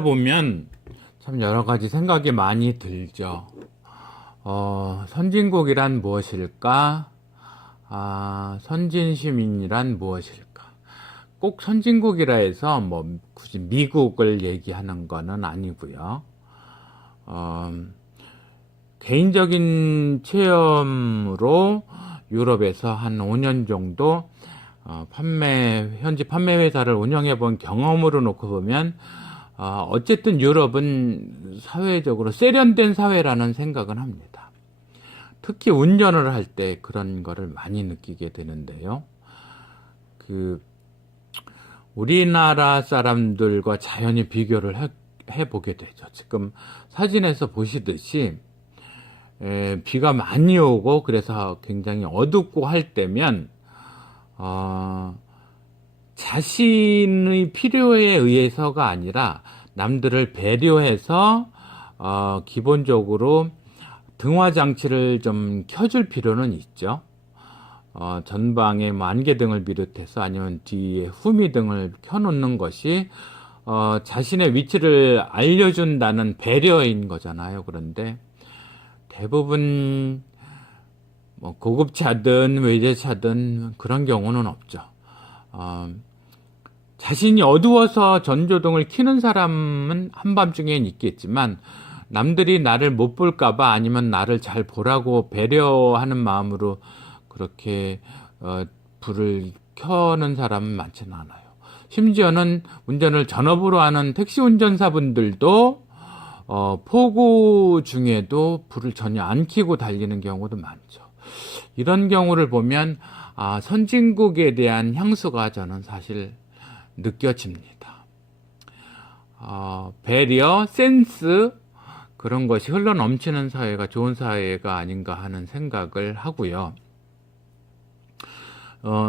보면 참 여러 가지 생각이 많이 들죠. 선진국이란 무엇일까? 선진시민이란 무엇일까? 꼭 선진국이라 해서 뭐 굳이 미국을 얘기하는 거는 아니고요. 개인적인 체험으로 유럽에서 한 5년 정도 현지 판매 회사를 운영해 본 경험으로 놓고 보면 어쨌든 유럽은 사회적으로 세련된 사회라는 생각은 합니다. 특히 운전을 할 때 그런 거를 많이 느끼게 되는데요. 우리나라 사람들과 자연히 비교를 해보게 되죠. 지금 사진에서 보시듯이 비가 많이 오고 그래서 굉장히 어둡고 할 때면 자신의 필요에 의해서가 아니라 남들을 배려해서 기본적으로 등화 장치를 좀 켜줄 필요는 있죠. 전방에 뭐 안개등을 비롯해서 아니면 뒤에 후미등을 켜놓는 것이 자신의 위치를 알려준다는 배려인 거잖아요. 그런데 대부분 뭐 고급차든 외제차든 그런 경우는 없죠. 자신이 어두워서 전조등을 켜는 사람은 한밤중엔 있겠지만 남들이 나를 못 볼까봐 아니면 나를 잘 보라고 배려하는 마음으로 그렇게 불을 켜는 사람은 많지는 않아요. 심지어는 운전을 전업으로 하는 택시 운전사분들도 폭우 중에도 불을 전혀 안 켜고 달리는 경우도 많죠. 이런 경우를 보면 선진국에 대한 향수가 저는 사실 느껴집니다. 배려, 센스 그런 것이 흘러넘치는 사회가 좋은 사회가 아닌가 하는 생각을 하고요.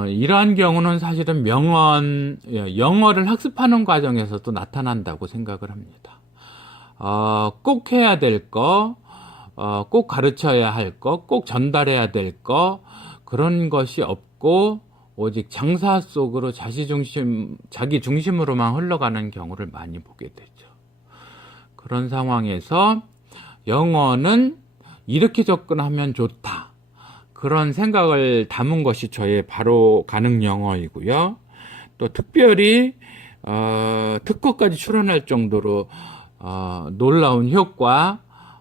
이러한 경우는 사실은 영어를 학습하는 과정에서도 나타난다고 생각을 합니다. 꼭 해야 될 거, 꼭 가르쳐야 할 거, 꼭 전달해야 될 거, 그런 것이 없고, 오직 장사 속으로 자기 중심으로만 흘러가는 경우를 많이 보게 되죠. 그런 상황에서 영어는 이렇게 접근하면 좋다. 그런 생각을 담은 것이 저의 바로 가능 영어이고요. 또 특별히 특허까지 출원할 정도로 놀라운 효과,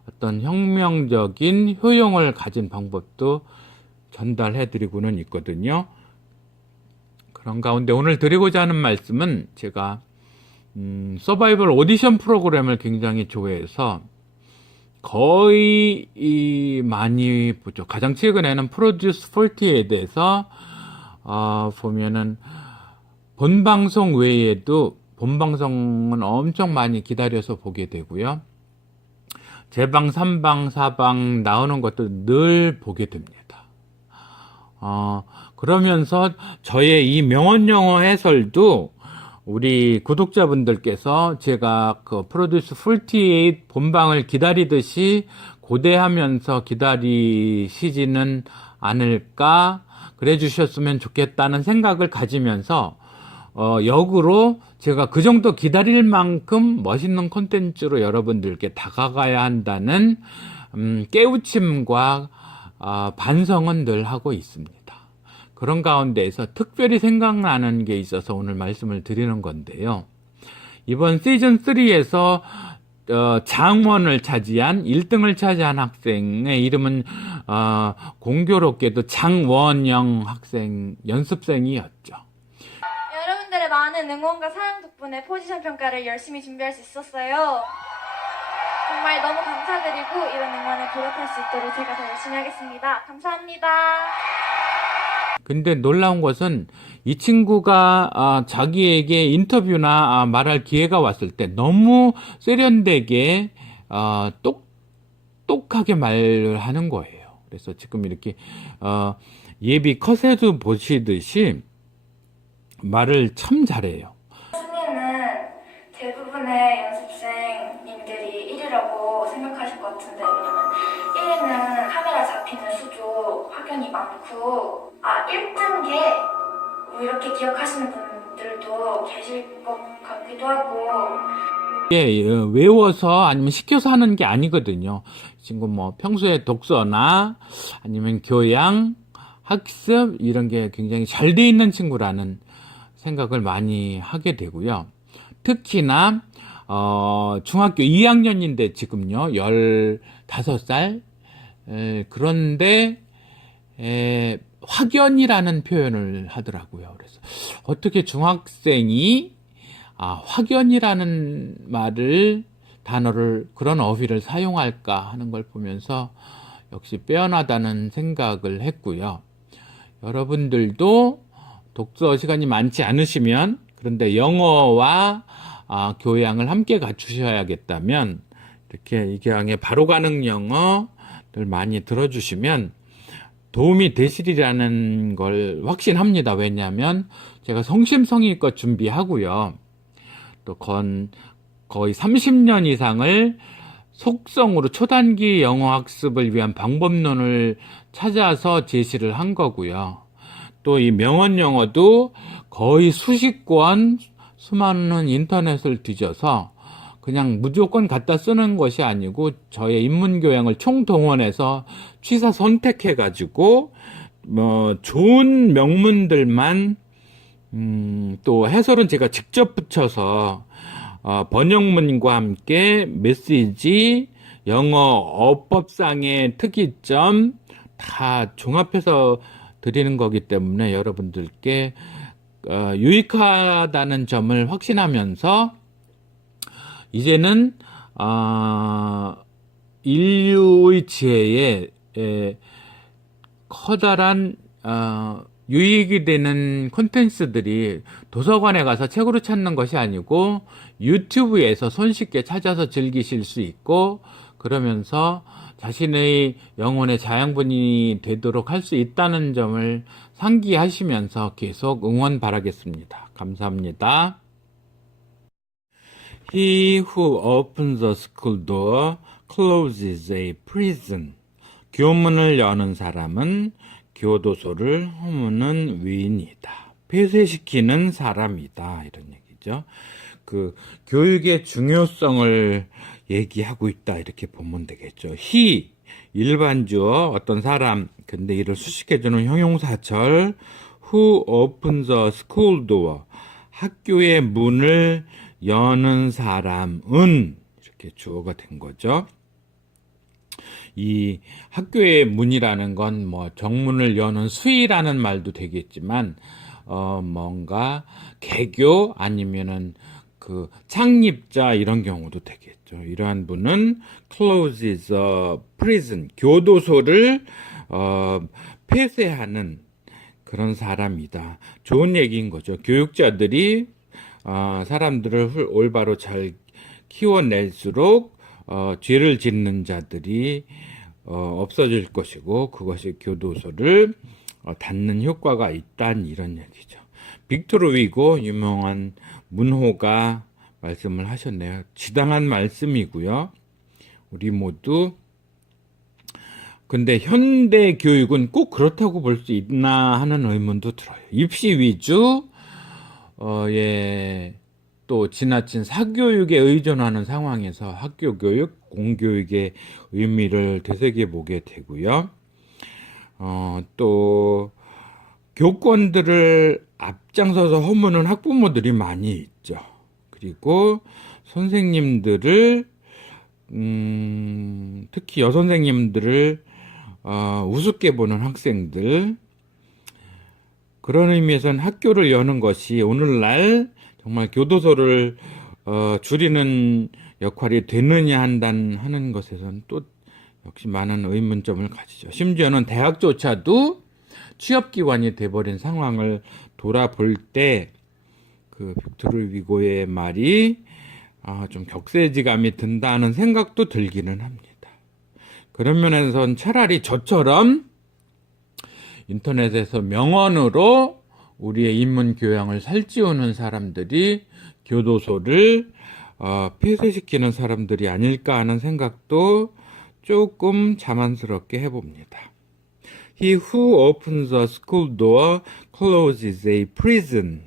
어떤 혁명적인 효용을 가진 방법도 전달해드리고는 있거든요. 그런 가운데 오늘 드리고자 하는 말씀은 제가 서바이벌 오디션 프로그램을 굉장히 좋아해서 거의 많이 보죠. 가장 최근에는 프로듀스 40에 대해서 보면은 본방송 외에도 본방송은 엄청 많이 기다려서 보게 되고요. 재방, 3방, 4방 나오는 것도 늘 보게 됩니다. 그러면서 저의 이 명언영어 해설도 우리 구독자분들께서 제가 그 프로듀스 48 본방을 기다리듯이 고대하면서 기다리시지는 않을까 그래 주셨으면 좋겠다는 생각을 가지면서 역으로 제가 그 정도 기다릴 만큼 멋있는 콘텐츠로 여러분들께 다가가야 한다는 깨우침과 반성은 늘 하고 있습니다. 그런 가운데에서 특별히 생각나는 게 있어서 오늘 말씀을 드리는 건데요. 이번 시즌3에서 장원을 차지한 1등을 차지한 학생의 이름은 공교롭게도 장원영 학생 연습생이었죠. 여러분들의 많은 응원과 사랑 덕분에 포지션 평가를 열심히 준비할 수 있었어요. 정말 너무 감사드리고 이런 응원에 보답할 수 있도록 제가 더 열심히 하겠습니다. 감사합니다. 근데 놀라운 것은 이 친구가 자기에게 인터뷰나 말할 기회가 왔을 때 너무 세련되게 똑똑하게 말을 하는 거예요. 그래서 지금 이렇게 예비 컷에도 보시듯이 말을 참 잘해요. 승리는 대부분의 연습생님들이 1위라고 생각하실 것 같은데, 왜냐면 1위는 카메라 잡히는 수조 확연히 많고 1등 게 뭐 이렇게 기억하시는 분들도 계실 것 같기도 하고, 외워서 아니면 시켜서 하는 게 아니거든요. 이 친구 뭐 평소에 독서나 아니면 교양, 학습 이런 게 굉장히 잘 돼 있는 친구라는 생각을 많이 하게 되고요. 특히나 중학교 2학년인데 지금요 15살 그런데 확연이라는 표현을 하더라고요. 그래서 어떻게 중학생이 확연이라는 단어를 그런 어휘를 사용할까 하는 걸 보면서 역시 빼어나다는 생각을 했고요. 여러분들도 독서 시간이 많지 않으시면 그런데 영어와 교양을 함께 갖추셔야겠다면 이렇게 이경의 바로 가능 영어를 많이 들어주시면 도움이 되시리라는 걸 확신합니다. 왜냐하면 제가 성심성의껏 준비하고요. 또 거의 30년 이상을 속성으로 초단기 영어 학습을 위한 방법론을 찾아서 제시를 한 거고요. 또 이 명언 영어도 거의 수십 권 수많은 인터넷을 뒤져서 그냥 무조건 갖다 쓰는 것이 아니고 저의 인문교양을 총동원해서 취사 선택해가지고 좋은 명문들만 또 해설은 제가 직접 붙여서 번역문과 함께 메시지, 영어 어법상의 특이점 다 종합해서 드리는 거기 때문에 여러분들께 유익하다는 점을 확신하면서 이제는 인류의 지혜에 커다란 유익이 되는 콘텐츠들이 도서관에 가서 책으로 찾는 것이 아니고 유튜브에서 손쉽게 찾아서 즐기실 수 있고 그러면서 자신의 영혼의 자양분이 되도록 할 수 있다는 점을 상기하시면서 계속 응원 바라겠습니다. 감사합니다. He who opens a school door closes a prison. 교문을 여는 사람은 교도소를 허무는 위인이다. 폐쇄시키는 사람이다. 이런 얘기죠. 그 교육의 중요성을 얘기하고 있다. 이렇게 보면 되겠죠. he 일반주어 어떤 사람 근데 이를 수식해주는 형용사절 who opens a school door 학교의 문을 여는 사람은 이렇게 주어가 된 거죠. 이 학교의 문이라는 건 뭐 정문을 여는 수의라는 말도 되겠지만 뭔가 개교 아니면은 그 창립자 이런 경우도 되겠죠. 이러한 분은 closes a prison 교도소를 폐쇄하는 그런 사람이다. 좋은 얘기인 거죠. 교육자들이 사람들을 올바로 잘 키워낼수록 죄를 짓는 자들이 없어질 것이고 그것이 교도소를 닫는 효과가 있다는 이런 얘기죠. 빅토르 위고 유명한 문호가 말씀을 하셨네요. 지당한 말씀이고요. 우리 모두 근데 현대 교육은 꼭 그렇다고 볼 수 있나 하는 의문도 들어요. 입시 위주 또 지나친 사교육에 의존하는 상황에서 학교 교육, 공교육의 의미를 되새겨보게 되고요. 또 교권들을 앞장서서 허무는 학부모들이 많이 있죠. 그리고 선생님들을 특히 여선생님들을 우습게 보는 학생들 그런 의미에서는 학교를 여는 것이 오늘날 정말 교도소를 줄이는 역할이 되느냐 하는 것에서는 또 역시 많은 의문점을 가지죠. 심지어는 대학조차도 취업기관이 돼버린 상황을 돌아볼 때 그 빅토르 위고의 말이 좀 격세지감이 든다는 생각도 들기는 합니다. 그런 면에서는 차라리 저처럼 인터넷에서 명언으로 우리의 인문 교양을 살찌우는 사람들이 교도소를 폐쇄시키는 사람들이 아닐까 하는 생각도 조금 자만스럽게 해봅니다. He who opens a school door closes a prison.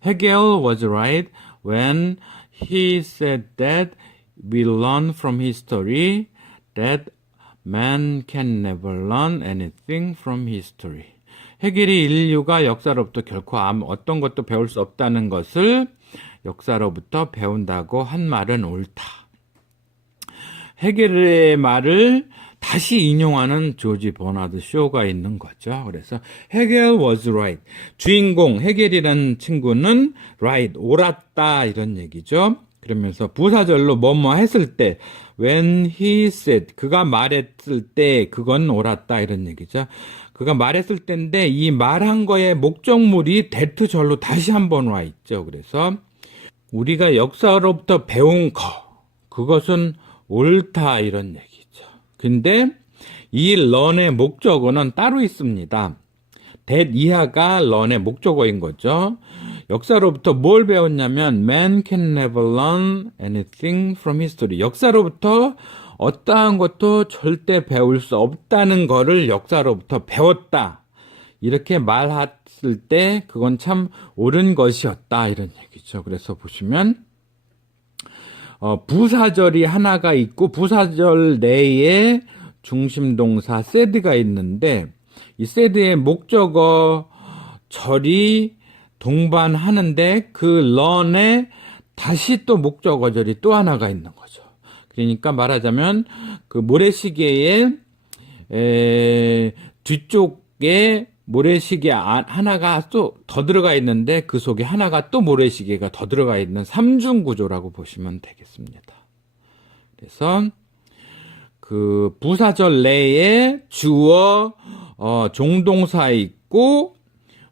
Hegel was right when He said that we learn from history that man can never learn anything from history. 해겔이 인류가 역사로부터 결코 어떤 것도 배울 수 없다는 것을 역사로부터 배운다고 한 말은 옳다. 해겔의 말을 다시 인용하는 조지 버나드 쇼가 있는 거죠. 그래서 해겔 was right. 주인공 해겔이라는 친구는 right, 옳았다 이런 얘기죠. 그러면서 부사절로 뭐뭐 했을 때 when he said, 그가 말했을 때 그건 옳았다 이런 얘기죠. 그가 말했을 때인데 이 말한 거의 목적물이 대투절로 다시 한번 와 있죠. 그래서 우리가 역사로부터 배운 거, 그것은 옳다 이런 얘기죠. 근데 이 learn의 목적어는 따로 있습니다. that 이하가 learn의 목적어인 거죠. 역사로부터 뭘 배웠냐면 man can never learn anything from history. 역사로부터 어떠한 것도 절대 배울 수 없다는 거를 역사로부터 배웠다. 이렇게 말했을 때 그건 참 옳은 것이었다 이런 얘기죠. 그래서 보시면 부사절이 하나가 있고 부사절 내에 중심동사 said가 있는데 이 said의 목적어 절이 동반하는데 그 learn에 다시 또 목적어절이 또 하나가 있는 거죠. 그러니까 말하자면 그 모래시계의 뒤쪽에 모래시계 하나가 또 더 들어가 있는데 그 속에 하나가 또 모래시계가 더 들어가 있는 삼중 구조라고 보시면 되겠습니다. 그래서 그 부사절 내에 주어 종동사 있고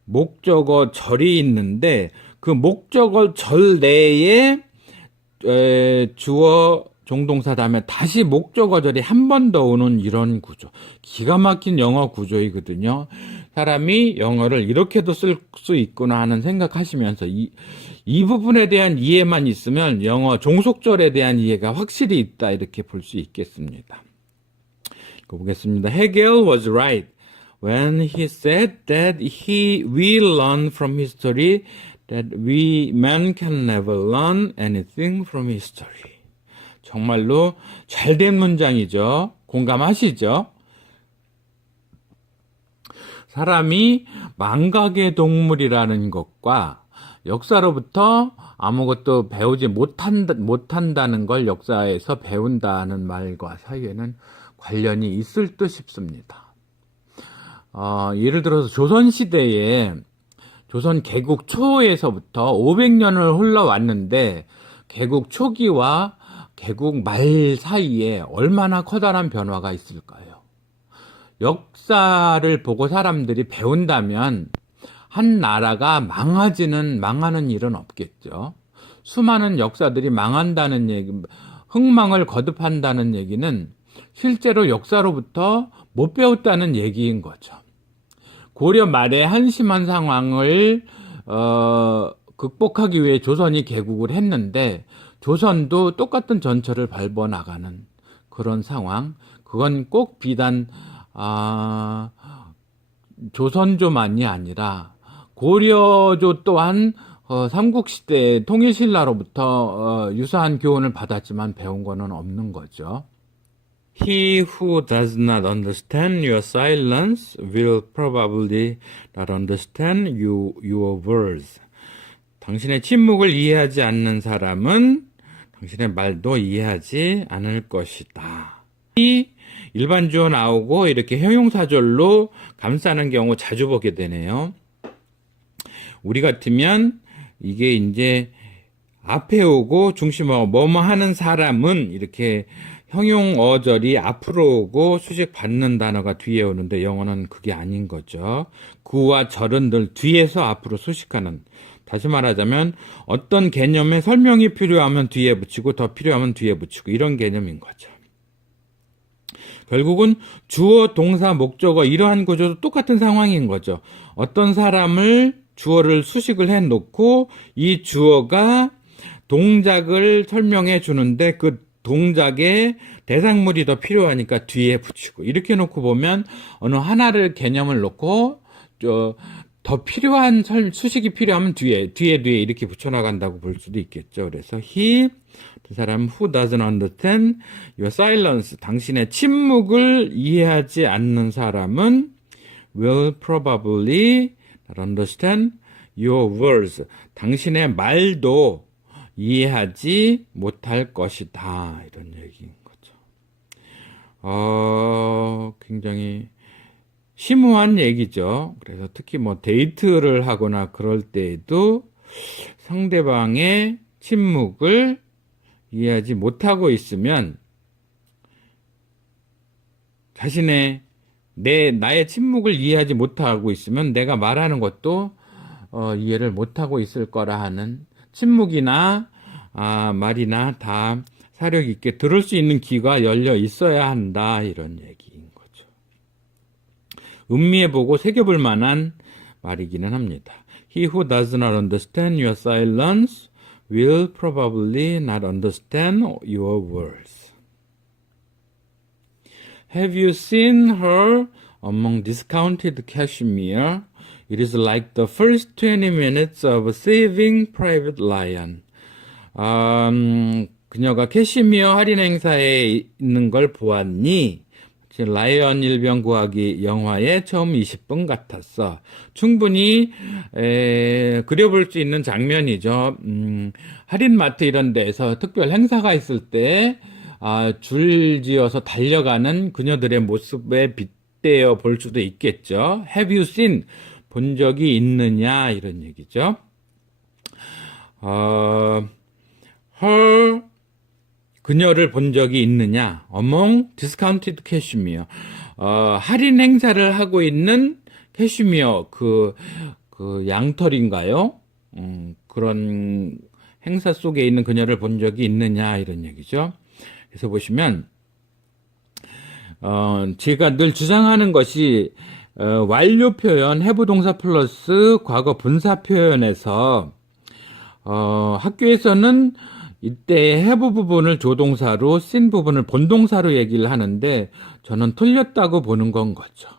목적어 절이 있는데 그 목적어 절 내에 주어 종동사 다음에 다시 목적어절이 한 번 더 오는 이런 구조. 기가 막힌 영어 구조이거든요. 사람이 영어를 이렇게도 쓸 수 있구나 하는 생각하시면서 이 부분에 대한 이해만 있으면 영어 종속절에 대한 이해가 확실히 있다 이렇게 볼 수 있겠습니다. 보겠습니다. Hegel was right when he said that we learn from history that man can never learn anything from history. 정말로 잘된 문장이죠. 공감하시죠? 사람이 망각의 동물이라는 것과 역사로부터 아무것도 배우지 못한다는 걸 역사에서 배운다는 말과 사이에는 관련이 있을 듯 싶습니다. 예를 들어서 조선시대에 조선 개국 초에서부터 500년을 흘러왔는데 개국 초기와 개국 말 사이에 얼마나 커다란 변화가 있을까요? 역사를 보고 사람들이 배운다면 한 나라가 망하는 일은 없겠죠. 수많은 역사들이 망한다는 얘기, 흥망을 거듭한다는 얘기는 실제로 역사로부터 못 배웠다는 얘기인 거죠. 고려 말에 한심한 상황을 극복하기 위해 조선이 개국을 했는데 조선도 똑같은 전철을 밟아 나가는 그런 상황. 그건 꼭 비단 조선조만이 아니라 고려조 또한 삼국시대 통일신라로부터 유사한 교훈을 받았지만 배운 거는 없는 거죠. He who does not understand your silence will probably not understand your words. 당신의 침묵을 이해하지 않는 사람은 당신의 말도 이해하지 않을 것이다. 이 일반 주어 나오고 이렇게 형용사절로 감싸는 경우 자주 보게 되네요. 우리 같으면 이게 이제 앞에 오고 중심어가 뭐뭐 하는 사람은 이렇게 형용어절이 앞으로 오고 수식 받는 단어가 뒤에 오는데 영어는 그게 아닌 거죠. 구와 절은 늘 뒤에서 앞으로 수식하는. 다시 말하자면 어떤 개념에 설명이 필요하면 뒤에 붙이고 더 필요하면 뒤에 붙이고 이런 개념인 거죠. 결국은 주어, 동사, 목적어 이러한 구조도 똑같은 상황인 거죠. 어떤 사람을 주어를 수식을 해놓고 이 주어가 동작을 설명해 주는데 그 동작에 대상물이 더 필요하니까 뒤에 붙이고 이렇게 놓고 보면 어느 하나를 개념을 놓고 더 필요한 수식이 필요하면 뒤에 이렇게 붙여나간다고 볼 수도 있겠죠. 그래서 he, 그 사람 who doesn't understand your silence, 당신의 침묵을 이해하지 않는 사람은 will probably not understand your words, 당신의 말도 이해하지 못할 것이다. 이런 얘기인 거죠. 굉장히 심오한 얘기죠. 그래서 특히 뭐 데이트를 하거나 그럴 때에도 상대방의 침묵을 이해하지 못하고 있으면 나의 침묵을 이해하지 못하고 있으면 내가 말하는 것도 이해를 못하고 있을 거라 하는, 침묵이나 말이나 다 사력 있게 들을 수 있는 귀가 열려 있어야 한다, 이런 얘기인 거죠. 음미해보고 새겨볼 만한 말이기는 합니다. He who does not understand your silence will probably not understand your words. Have you seen her among discounted cashmere? It is like the first 20 minutes of Saving Private Ryan. 그녀가 캐시미어 할인 행사에 있는 걸 보았니? 라이언 일병 구하기 영화의 처음 20분 같았어. 충분히 그려볼 수 있는 장면이죠. 할인마트 이런 데에서 특별 행사가 있을 때 줄지어서 달려가는 그녀들의 모습에 빗대어 볼 수도 있겠죠. Have you seen? 본 적이 있느냐, 이런 얘기죠. 그녀를 본 적이 있느냐, among discounted cashmere, 할인 행사를 하고 있는 캐시미어, 그 양털인가요? 그런 행사 속에 있는 그녀를 본 적이 있느냐, 이런 얘기죠. 그래서 보시면 제가 늘 주장하는 것이 완료 표현, have 동사 플러스 과거 분사 표현에서 학교에서는 이때 have 부분을 조동사로 seen 부분을 본동사로 얘기를 하는데 저는 틀렸다고 보는 건 거죠.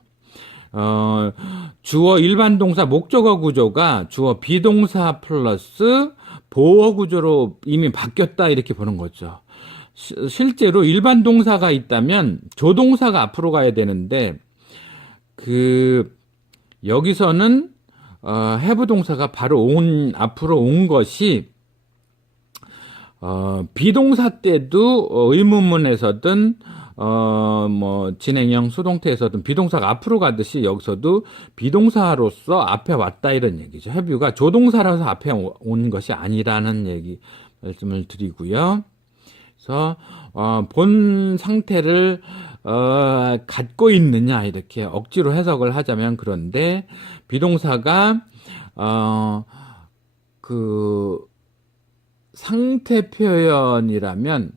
주어 일반 동사 목적어 구조가 주어 비동사 플러스 보어 구조로 이미 바뀌었다, 이렇게 보는 거죠. 실제로 일반 동사가 있다면 조동사가 앞으로 가야 되는데 여기서는 have 동사가 바로 앞으로 온 것이 비동사 때도 의문문에서든 진행형 수동태에서든 비동사가 앞으로 가듯이 여기서도 비동사로서 앞에 왔다, 이런 얘기죠. have가 조동사라서 앞에 온 것이 아니라는 얘기 말씀을 드리고요. 그래서 본 상태를 갖고 있느냐, 이렇게 억지로 해석을 하자면 그런데 비동사가 상태 표현이라면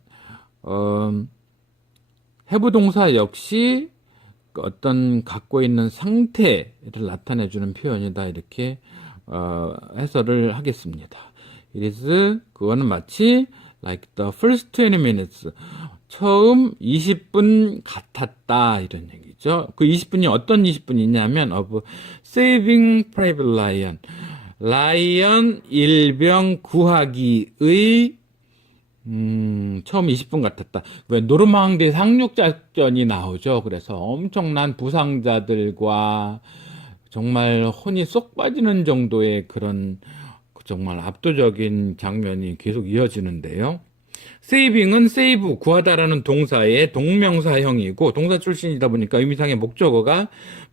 have 동사 역시 어떤 갖고 있는 상태를 나타내주는 표현이다, 이렇게 해설을 하겠습니다. It is, 그거는 마치 like the first 20 minutes, 처음 20분 같았다, 이런 얘기죠. 그 20분이 어떤 20분이냐면 of Saving Private Ryan, 라이언 일병 구하기의 처음 20분 같았다. 왜 노르망디 상륙작전이 나오죠. 그래서 엄청난 부상자들과 정말 혼이 쏙 빠지는 정도의 그런 정말 압도적인 장면이 계속 이어지는데요. 세이빙은 세이브, 구하다라는 동사의 동명사형이고 동사 출신이다 보니까 의미상의 목적어가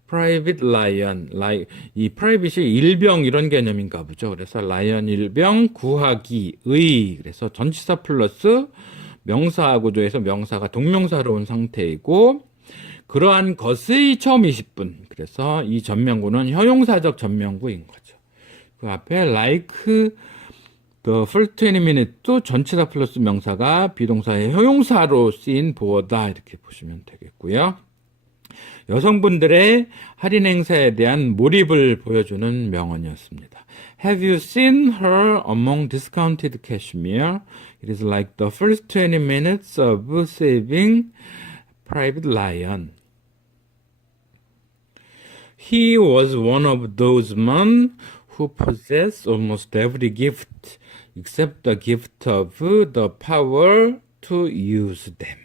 private lion, 이 private이 일병 이런 개념인가 보죠. 그래서 라이언 일병 구하기의, 그래서 전치사 플러스 명사 구조에서 명사가 동명사로 온 상태이고 그러한 것의 처음 20분, 그래서 이 전명구는 형용사적 전명구인 거죠. 그 앞에 like the first 20 minutes도 전치사 플러스 명사가 비동사의 형용사로 쓰인 보어다, 이렇게 보시면 되겠고요. 여성분들의 할인 행사에 대한 몰입을 보여주는 명언이었습니다. Have you seen her among discounted cashmere? It is like the first 20 minutes of Saving Private Ryan. He was one of those men who possessed almost every gift except the gift of the power to use them.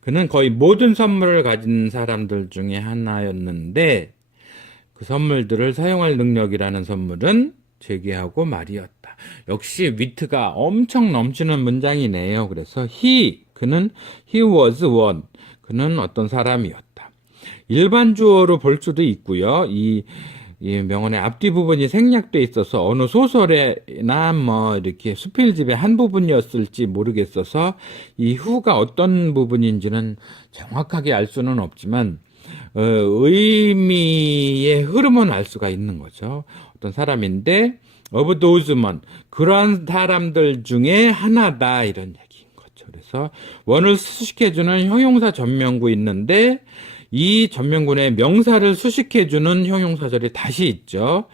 그는 거의 모든 선물을 가진 사람들 중에 하나였는데 그 선물들을 사용할 능력이라는 선물은 재기하고 말이었다. 역시 위트가 엄청 넘치는 문장이네요. 그래서 그는 he was one. 그는 어떤 사람이었다. 일반 주어로 볼 수도 있고요. 이 명언의 앞뒤 부분이 생략돼 있어서 어느 소설에나 뭐 이렇게 수필집의 한 부분이었을지 모르겠어서 이 who가 어떤 부분인지는 정확하게 알 수는 없지만 의미의 흐름은 알 수가 있는 거죠. 어떤 사람인데 of those men, 그런 사람들 중에 하나다 이런 얘기인 거죠. 그래서 원을 수식해주는 형용사 전명구 있는데 이 전명군의 명사를 수식해주는 형용사절이 다시 있죠.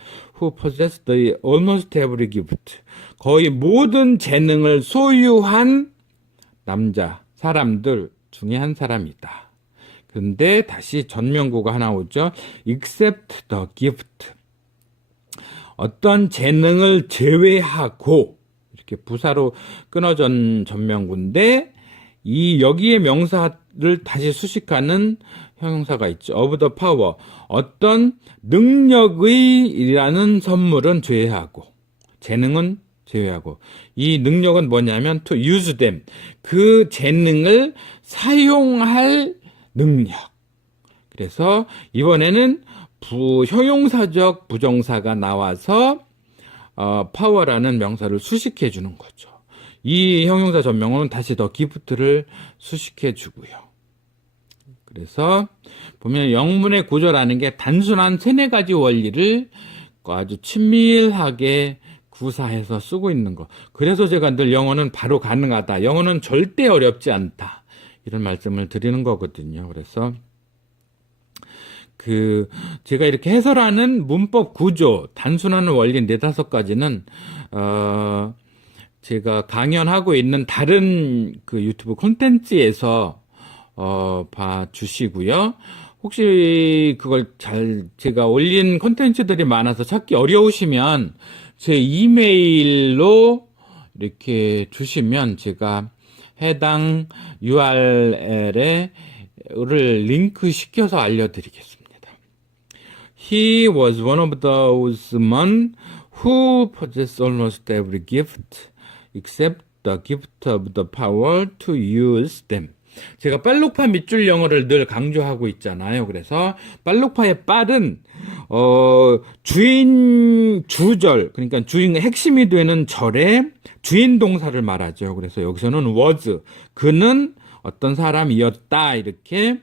Who possessed the almost every gift. 거의 모든 재능을 소유한 남자, 사람들 중에 한 사람이다. 근데 다시 전명구가 하나 오죠. Except the gift. 어떤 재능을 제외하고 이렇게 부사로 끊어진 전명구인데 여기에 명사를 다시 수식하는 형용사가 있죠. of the power. 어떤 능력의라는 선물은 제외하고 재능은 제외하고 이 능력은 뭐냐면 to use them. 그 재능을 사용할 능력. 그래서 이번에는 형용사적 부정사가 나와서 power라는 명사를 수식해 주는 거죠. 이 형용사 전명은 다시 더 gift를 수식해 주고요. 그래서 보면 영문의 구조라는 게 단순한 세네 가지 원리를 아주 친밀하게 구사해서 쓰고 있는 거. 그래서 제가 늘 영어는 바로 가능하다. 영어는 절대 어렵지 않다. 이런 말씀을 드리는 거거든요. 그래서 제가 이렇게 해설하는 문법 구조, 단순한 원리 4-5가지는 제가 강연하고 있는 다른 유튜브 콘텐츠에서 봐주시고요. 혹시 그걸 제가 올린 콘텐츠들이 많아서 찾기 어려우시면 제 이메일로 이렇게 주시면 제가 해당 URL에 링크 시켜서 알려드리겠습니다. He was one of those men who possessed almost every gift except the gift of the power to use them. 제가 빨록파 밑줄 영어를 늘 강조하고 있잖아요. 그래서 빨록파의 빨은 주절, 그러니까 핵심이 되는 절의 주인 동사를 말하죠. 그래서 여기서는 was, 그는 어떤 사람이었다 이렇게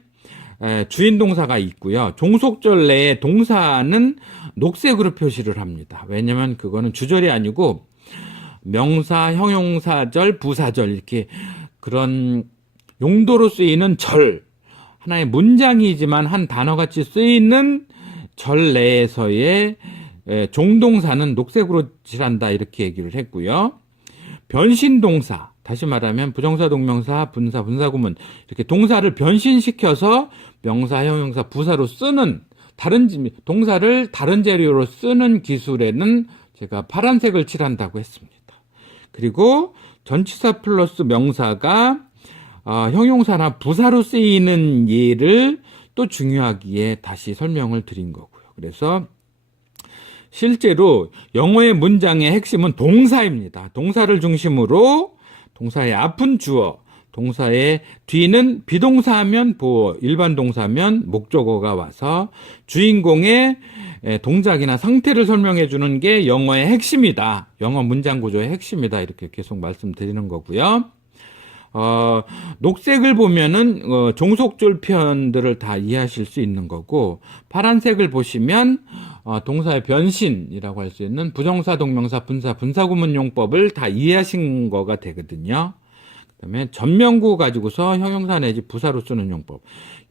주인 동사가 있고요. 종속절 내에 동사는 녹색으로 표시를 합니다. 왜냐면 그거는 주절이 아니고 명사, 형용사절, 부사절 이렇게 그런 용도로 쓰이는 절, 하나의 문장이지만 한 단어같이 쓰이는 절 내에서의 종동사는 녹색으로 칠한다 이렇게 얘기를 했고요. 변신동사, 다시 말하면 부정사, 동명사, 분사, 분사구문 이렇게 동사를 변신시켜서 명사, 형용사, 부사로 쓰는 동사를 다른 재료로 쓰는 기술에는 제가 파란색을 칠한다고 했습니다. 그리고 전치사 플러스 명사가 형용사나 부사로 쓰이는 예를 또 중요하기에 다시 설명을 드린 거고요. 그래서 실제로 영어의 문장의 핵심은 동사입니다. 동사를 중심으로 동사의 앞은 주어, 동사의 뒤는 비동사하면 보어, 일반 동사면 목적어가 와서 주인공의 동작이나 상태를 설명해 주는 게 영어의 핵심이다. 영어 문장 구조의 핵심이다. 이렇게 계속 말씀드리는 거고요. 녹색을 보면은 종속절 표현들을 다 이해하실 수 있는 거고, 파란색을 보시면 동사의 변신이라고 할 수 있는 부정사, 동명사, 분사, 분사구문 용법을 다 이해하신 거가 되거든요. 그다음에 전명구 가지고서 형용사 내지 부사로 쓰는 용법.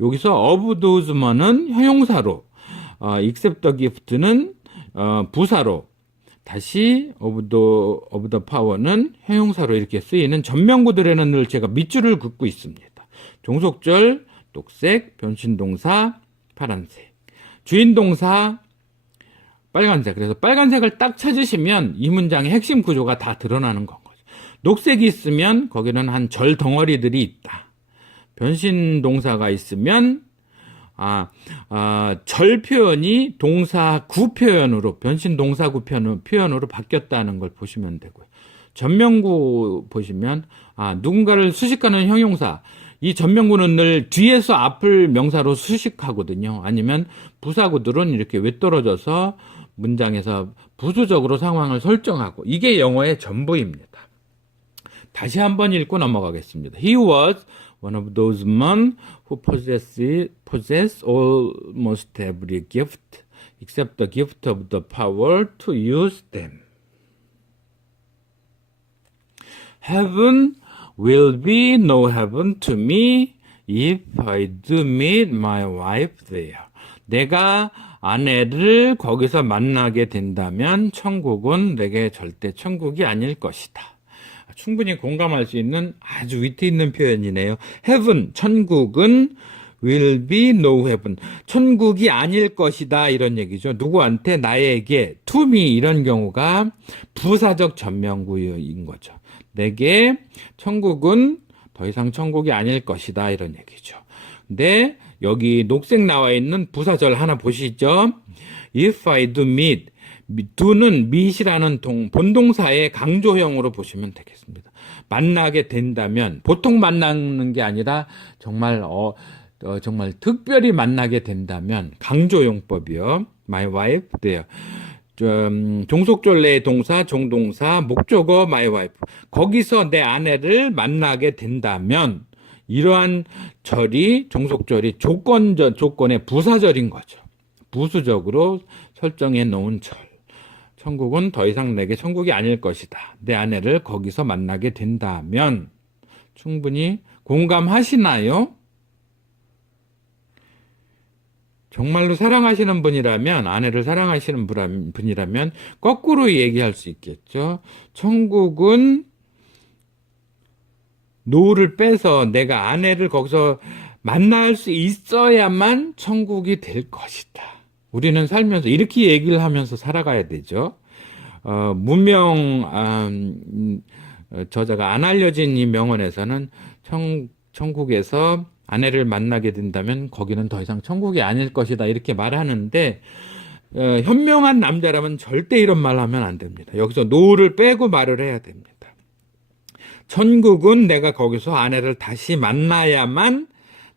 여기서 of those men은 형용사로, except the gift는 부사로, 다시 of the power는 형용사로 이렇게 쓰이는 전명구들에는 늘 제가 밑줄을 긋고 있습니다. 종속절 녹색, 변신동사 파란색. 주인 동사 빨간색. 그래서 빨간색을 딱 찾으시면 이 문장의 핵심 구조가 다 드러나는 건 거죠. 녹색이 있으면 거기는 한 절 덩어리들이 있다. 변신 동사가 있으면 절 표현이 동사구 표현으로 변신 동사구 표현으로 바뀌었다는 걸 보시면 되고요. 전명구 보시면 누군가를 수식하는 형용사. 이 전명구는 늘 뒤에서 앞을 명사로 수식하거든요. 아니면 부사구들은 이렇게 외떨어져서 문장에서 부수적으로 상황을 설정하고 이게 영어의 전부입니다. 다시 한번 읽고 넘어가겠습니다. He was one of those men who possess almost every gift except the gift of the power to use them. Heaven will be no heaven to me if I do meet my wife there. 내가 아내를 거기서 만나게 된다면 천국은 내게 절대 천국이 아닐 것이다. 충분히 공감할 수 있는 아주 위트 있는 표현이네요. Heaven, 천국은 will be no heaven. 천국이 아닐 것이다 이런 얘기죠. 누구한테? 나에게, to me 이런 경우가 부사적 전명구인 거죠. 내게 천국은 더 이상 천국이 아닐 것이다 이런 얘기죠. 근데 여기 녹색 나와 있는 부사절 하나 보시죠. If I do meet, do는 meet이라는 본동사의 강조형으로 보시면 되겠습니다. 만나게 된다면, 보통 만나는 게 아니라 정말 정말 특별히 만나게 된다면 강조용법이요. My wife there. 종속존례의 동사, 종동사, 목적어 my wife. 거기서 내 아내를 만나게 된다면 이러한 절이 종속절이 조건의 부사절인 거죠. 부수적으로 설정해 놓은 절. 천국은 더 이상 내게 천국이 아닐 것이다. 내 아내를 거기서 만나게 된다면 충분히 공감하시나요? 정말로 사랑하시는 분이라면, 아내를 사랑하시는 분이라면 거꾸로 얘기할 수 있겠죠. 천국은 노를 빼서 내가 아내를 거기서 만날 수 있어야만 천국이 될 것이다. 우리는 살면서 이렇게 얘기를 하면서 살아가야 되죠. 저자가 안 알려진 이 명언에서는 천국에서 아내를 만나게 된다면 거기는 더 이상 천국이 아닐 것이다 이렇게 말하는데 현명한 남자라면 절대 이런 말 하면 안 됩니다. 여기서 노를 빼고 말을 해야 됩니다. 천국은 내가 거기서 아내를 다시 만나야만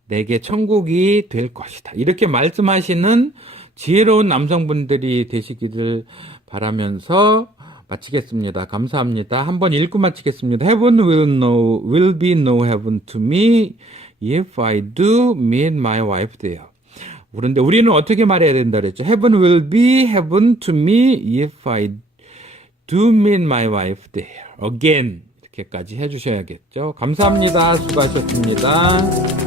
내게 천국이 될 것이다. 이렇게 말씀하시는 지혜로운 남성분들이 되시기를 바라면서 마치겠습니다. 감사합니다. 한번 읽고 마치겠습니다. Heaven will be no heaven to me if I do meet my wife there. 그런데 우리는 어떻게 말해야 된다 그랬죠? Heaven will be heaven to me if I do meet my wife there. Again. 이렇게까지 해주셔야겠죠. 감사합니다. 수고하셨습니다.